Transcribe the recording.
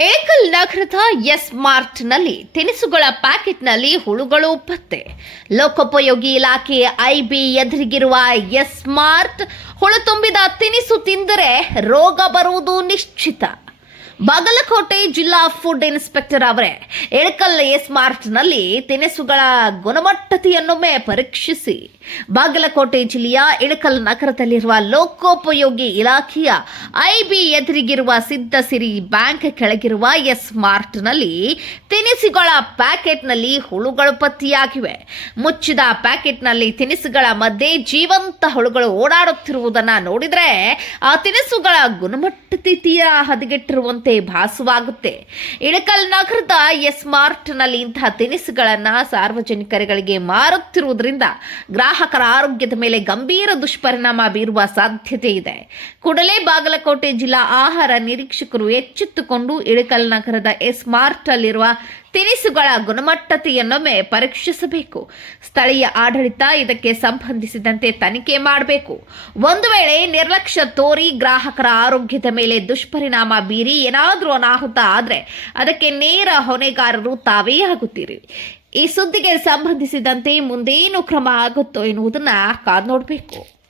ಏಕಲ್ ನಗರದ ಎಸ್ ಮಾರ್ಟ್ನಲ್ಲಿ ತಿನಿಸುಗಳ ಪ್ಯಾಕೆಟ್ನಲ್ಲಿ ಹುಳುಗಳು ಪತ್ತೆ. ಲೋಕೋಪಯೋಗಿ ಇಲಾಖೆ ಐಬಿ ಎದುರಿಗಿರುವ ಎಸ್ ಮಾರ್ಟ್ ಹುಳು ತುಂಬಿದ ತಿನಿಸು ತಿಂದರೆ ರೋಗ ಬರುವುದು ನಿಶ್ಚಿತ. ಬಾಗಲಕೋಟೆ ಜಿಲ್ಲಾ ಫುಡ್ ಇನ್ಸ್ಪೆಕ್ಟರ್ ಅವರೇ ಎಳಕಲ್ ಎಸ್ ಮಾರ್ಟ್ನಲ್ಲಿ ತಿನಿಸುಗಳ ಗುಣಮಟ್ಟತೆಯನ್ನೊಮ್ಮೆ ಪರೀಕ್ಷಿಸಿ. ಬಾಗಲಕೋಟೆ ಜಿಲ್ಲೆಯ ಇಳಕಲ್ ನಗರದಲ್ಲಿರುವ ಲೋಕೋಪಯೋಗಿ ಇಲಾಖೆಯ ಐಬಿ ಎದುರಿಗಿರುವ ಸಿದ್ಧಸಿರಿ ಬ್ಯಾಂಕ್ ಕೆಳಗಿರುವ ಎಸ್ ಮಾರ್ಟ್ನಲ್ಲಿ ತಿನಿಸುಗಳ ಪ್ಯಾಕೆಟ್ನಲ್ಲಿ ಹುಳುಗಳು ಪತ್ತೆಯಾಗಿವೆ. ಮುಚ್ಚಿದ ಪ್ಯಾಕೆಟ್ನಲ್ಲಿ ತಿನಿಸುಗಳ ಮಧ್ಯೆ ಜೀವಂತ ಹುಳುಗಳು ಓಡಾಡುತ್ತಿರುವುದನ್ನು ನೋಡಿದರೆ ಆ ತಿನಿಸುಗಳ ಗುಣಮಟ್ಟತೆ ತೀರಾ ಹದಗೆಟ್ಟಿರುವಂತೆ ಭಾಸವಾಗುತ್ತೆ. ಇಳಕಲ್ ನಗರದ ಎಸ್ ಮಾರ್ಟ್ನಲ್ಲಿ ಇಂತಹ ತಿನಿಸುಗಳನ್ನು ಸಾರ್ವಜನಿಕರಿಗೆ ಮಾರುತ್ತಿರುವುದರಿಂದ ಗ್ರಾಹಕರ ಆರೋಗ್ಯದ ಮೇಲೆ ಗಂಭೀರ ದುಷ್ಪರಿಣಾಮ ಬೀರುವ ಸಾಧ್ಯತೆ ಇದೆ. ಕೂಡಲೇ ಬಾಗಲಕೋಟೆ ಜಿಲ್ಲಾ ಆಹಾರ ನಿರೀಕ್ಷಕರು ಎಚ್ಚೆತ್ತುಕೊಂಡು ಇಳಕಲ್ ನಗರದ ಎಸ್ ಮಾರ್ಟ್ ಅಲ್ಲಿರುವ ತಿನಿಸುಗಳ ಗುಣಮಟ್ಟತೆಯನ್ನೊಮ್ಮೆ ಪರೀಕ್ಷಿಸಬೇಕು. ಸ್ಥಳೀಯ ಆಡಳಿತ ಇದಕ್ಕೆ ಸಂಬಂಧಿಸಿದಂತೆ ತನಿಖೆ ಮಾಡಬೇಕು. ಒಂದು ವೇಳೆ ನಿರ್ಲಕ್ಷ್ಯ ತೋರಿ ಗ್ರಾಹಕರ ಆರೋಗ್ಯದ ಮೇಲೆ ದುಷ್ಪರಿಣಾಮ ಬೀರಿ ಏನಾದರೂ ಅನಾಹುತ ಆದರೆ ಅದಕ್ಕೆ ನೇರ ಹೊಣೆಗಾರರು ತಾವೇ ಆಗುತ್ತೀರಿ. ಈ ಸುದ್ದಿಗೆ ಸಂಬಂಧಿಸಿದಂತೆ ಮುಂದೇನು ಕ್ರಮ ಆಗುತ್ತೋ ಎನ್ನುವುದನ್ನು ಕಾದು ನೋಡಬೇಕು.